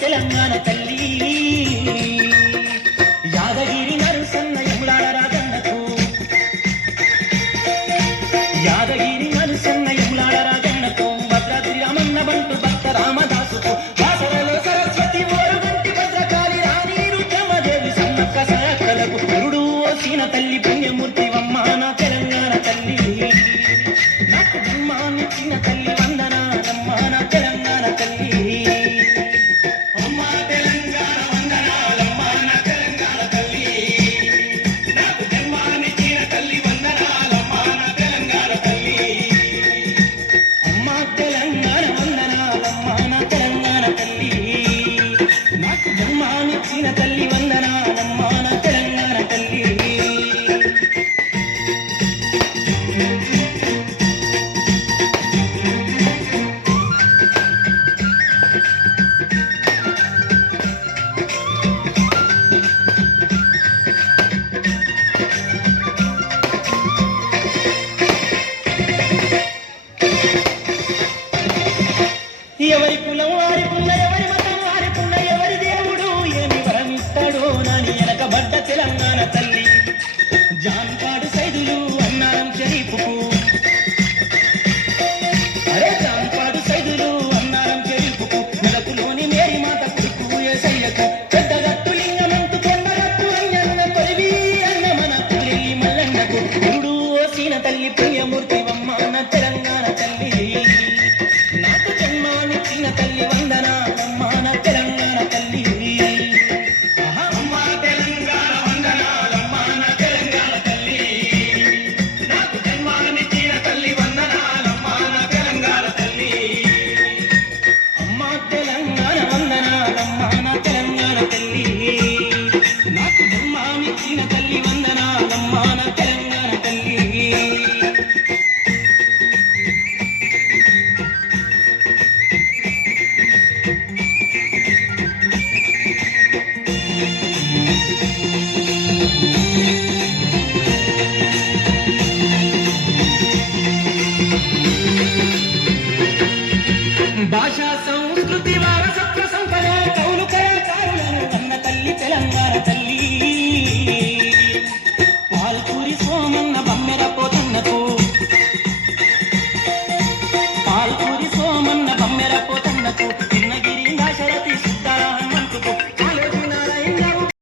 తెలంగాణ తల్లి యాదగిరి నరసన్న యములాడ రాజన్నకు యాదగిరి నరసన్న యములాడ రాజన్నకు భద్రాద్రి రామన్న బంటు భక్త రామదాసుకు దాసరలో సరస్వతి ఓరుగంటి భద్రకాళి రాణి రుద్రమదేవి సమ్మక్క సారక్కలకు గురుడు ఓసిన తల్లి పుణ్యమూర్తి వమ్మ నా తెలంగాణ తల్లి నాకు జన్మాన్నిచ్చిన తల్లి వందనాలమ్మ నా తెలంగాణ తల్లి నాకు జన్మానిచ్చిన తల్లి